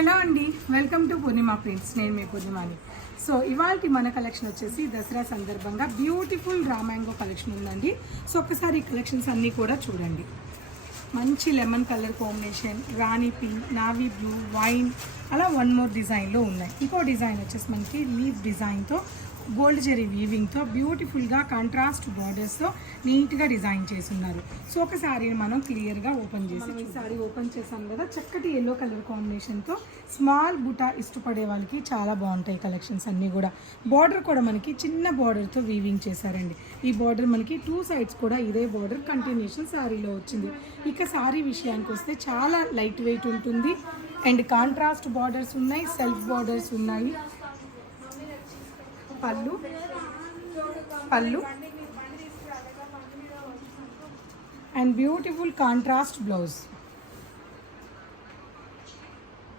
Hello అండి, welcome to Purnima prints. నేను మీ పూర్ణిమాని. So ఇవాళ మన కలెక్షన్ వచ్చేసి దసరా సందర్భంగా బ్యూటిఫుల్ రామాంగో కలెక్షన్ ఉందండి. సో ఒకసారి ఈ కలెక్షన్స్ అన్నీ కూడా చూడండి. మంచి లెమన్ కలర్ కాంబినేషన్, రాణి పింక్, నావీ బ్లూ, వైన్, అలా వన్ మోర్ డిజైన్లో ఉన్నాయి. ఇంకో డిజైన్ వచ్చేసి మనకి లీఫ్ డిజైన్తో గోల్డ్ జెరీ వీవింగ్తో బ్యూటిఫుల్గా కాంట్రాస్ట్ బార్డర్స్తో నీట్గా డిజైన్ చేస్తున్నారు. సో ఒక శారీని మనం క్లియర్గా ఓపెన్ చేసి ఈ శారీ ఓపెన్ చేసాం కదా, చక్కటి ఎల్లో కలర్ కాంబినేషన్తో స్మాల్ బుటా ఇష్టపడే వాళ్ళకి చాలా బాగుంటాయి కలెక్షన్స్ అన్నీ కూడా. బార్డర్ కూడా మనకి చిన్న బార్డర్తో వీవింగ్ చేశారండి. ఈ బార్డర్ మనకి టూ సైడ్స్ కూడా ఇదే బార్డర్ కంటిన్యూషన్ శారీలో వచ్చింది. ఇక శారీ విషయానికి వస్తే చాలా లైట్ వెయిట్ ఉంటుంది అండ్ కాంట్రాస్ట్ బార్డర్స్ ఉన్నాయి, సెల్ఫ్ బార్డర్స్ ఉన్నాయి. పళ్ళు అండ్ బ్యూటిఫుల్ కాంట్రాస్ట్ బ్లౌజ్.